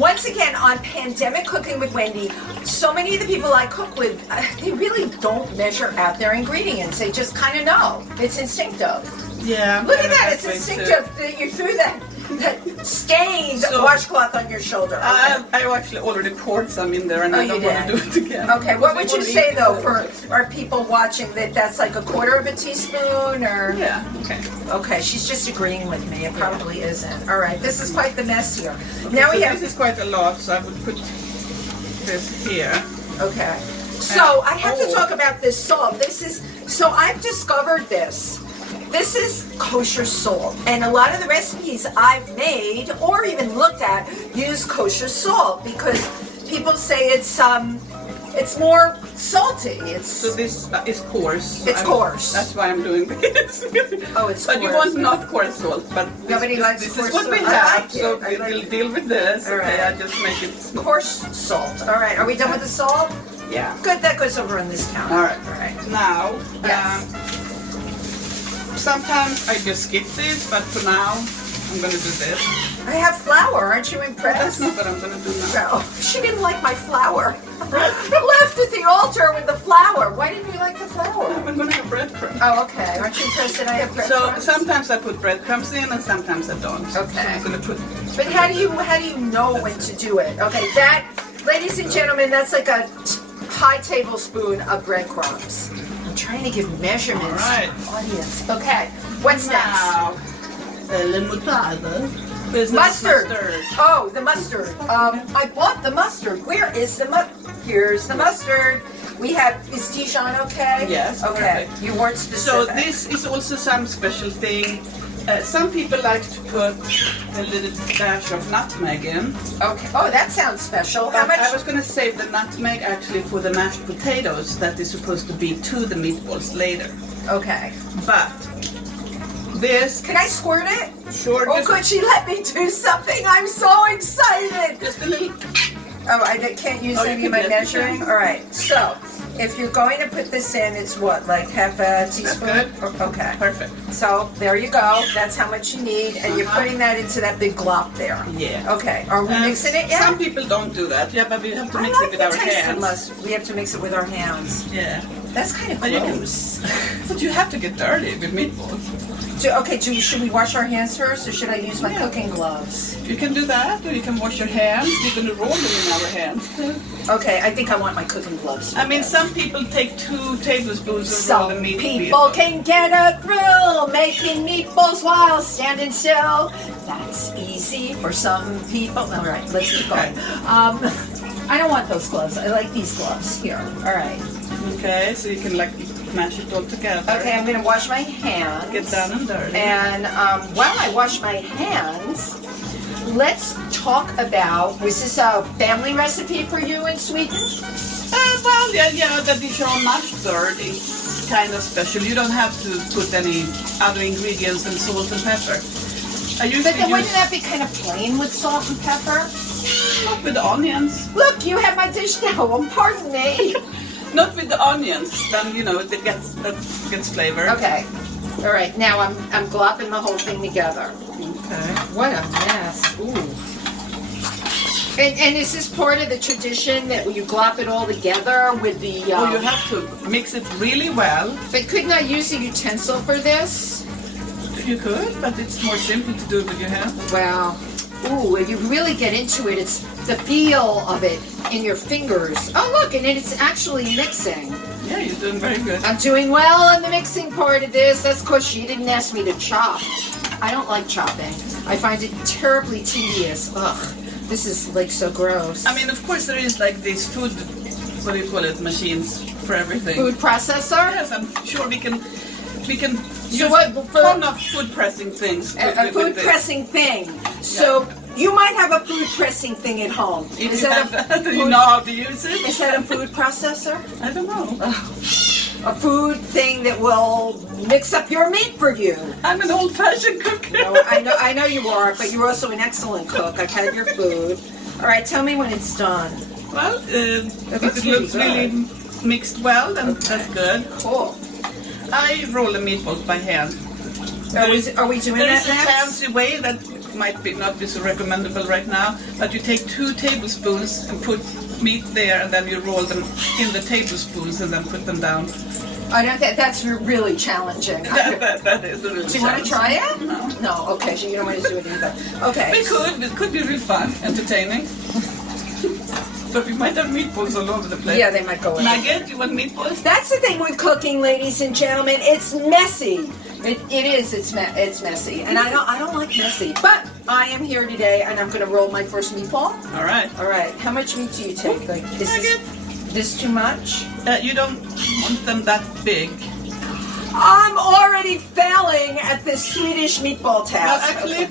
Once again, on Pandemic Cooking with Wendy, so many of the people I cook with, they really don't measure out their ingredients. They just kind of know. It's instinctive. Yeah. Look at that. It's instinctive that you threw that stained washcloth on your shoulder. Okay. I actually already poured some in there and I don't want to do it again. Okay, what would you say though for our people watching that that's like a quarter of a teaspoon or? Yeah, okay. Okay, she's just agreeing with me. It probably isn't. All right, this is quite the mess here. Okay, now so we have. This is quite a lot, so I would put this here. Okay. So I have to talk about this salt. So I've discovered this. This is kosher salt, and a lot of the recipes I've made or even looked at use kosher salt because people say it's more salty. So this is coarse. It's coarse. That's why I'm doing this. Oh, it's but coarse. You want not coarse salt, but nobody likes this coarse is what salt. we have, like so we'll deal with this. All Okay, right. I just make it coarse salt. All right, are we done with the salt? Yeah. Good, that goes over on this counter. All right. All right. Now, Yes. sometimes I just skip this, but for now, I'm going to do this. I have flour. Aren't you impressed? That's not what I'm going to do now. No, she didn't like my flour. Left at the altar with the flour. Why didn't you like the flour? I'm going to have breadcrumbs. Oh, okay. Aren't you impressed that I have breadcrumbs? So sometimes I put breadcrumbs in and sometimes I don't. Okay. So I'm going to put. But how do you know when to do it? Okay, that, ladies and gentlemen, that's like a high tablespoon of breadcrumbs. I'm trying to give measurements All right. to the audience. Okay, what's next? Now, le moutarde. Mustard. Oh, the mustard. I bought the mustard. Where is the mustard? Here's the mustard. We have, is Dijon okay? Yes. Okay. Perfect. You weren't specific. So this is also some special thing. Some people like to put a little dash of nutmeg in. Okay. Oh, that sounds special. How But I much? was going to save the nutmeg actually for the mashed potatoes that is supposed to be to the meatballs later. Okay. But this, Can I squirt it? sure, Oh, just, could she let me do something? I'm so excited. just a little. Oh, I can't use Oh, you any can of my get- measuring? All right. So, if you're going to put this in, it's what, like half a teaspoon? good. Okay. Perfect. So, there you go. That's how much you need. And you're putting that into that big glop there. Yeah. Okay. Are we mixing it yet? Some people don't do that. Yeah, but we have to I mix like it with the our taste of hands. mustard. We have to mix it with our hands. Yeah. That's kind of But you can- gross. But you have to get dirty with meatballs. Should we wash our hands first, or should I use my cooking gloves? You can do that, or you can wash your hands. We're going to roll them in our hands. Okay, I think I want my cooking gloves. I mean, some people take 2 tablespoons of Some rolled meat. people can get a thrill making meatballs while standing still. That's easy for some people. All right, let's keep going. I don't want those gloves. I like these gloves here. All right. Okay, so you can like mash it all together. Okay, I'm going to wash my hands. Get down and dirty. And while I wash my hands, let's talk about, was this a family recipe for you in Sweden? Well, yeah, the Dijon mustard is kind of special. You don't have to put any other ingredients than salt and pepper. I usually But then use wouldn't that be kind of plain with salt and pepper? not with the onions. Look, you have my dish now. Oh, pardon me. Not with the onions. Then that gets flavor. Okay. All right. Now I'm glopping the whole thing together. Okay. What a mess. Ooh. And is this part of the tradition that you glop it all together with the? Oh, you have to mix it really well. But couldn't I use a utensil for this? You could, but it's more simple to do with your hand. Well, ooh, if you really get into it, it's the feel of it in your fingers. Oh, look, and it's actually mixing. Yeah, you're doing very good. I'm doing well in the mixing part of this. That's because she didn't ask me to chop. I don't like chopping. I find it terribly tedious. Ugh, this is like so gross. I mean, of course, there is like these food, what do you call it, machines for everything. Food processor? Yes, I'm sure we can So use what, a ton of food pressing things. a food pressing thing. So you might have a food pressing thing at home. If Is you that have that, do you know how to use it? Is that a food processor? I don't know. A food thing that will mix up your meat for you. I'm an old-fashioned cook. No, I know you are, but you're also an excellent cook. I've had your food. All right, tell me when it's done. Well, if looks it really looks good. really mixed well, then that's good. Cool. I roll the meatballs by hand. Are we doing There that is a next? fancy way that might not be so recommendable right now, but you take 2 tablespoons and put meat there, and then you roll them in the tablespoons and then put them down. I don't think that's really challenging. That is really Do you want to try it? No. No, okay, so you don't want to do it either. Okay. It could be real fun, entertaining. But we might have meatballs all over the place. Yeah, they might go in. Nugget, you want meatballs? That's the thing with cooking, ladies and gentlemen. It's messy. It is. It's messy, and I don't like messy. But I am here today, and I'm going to roll my first meatball. All right. All right. How much meat do you take? Like this too much? You don't want them that big. I'm already failing at this Swedish meatball task. Well, actually,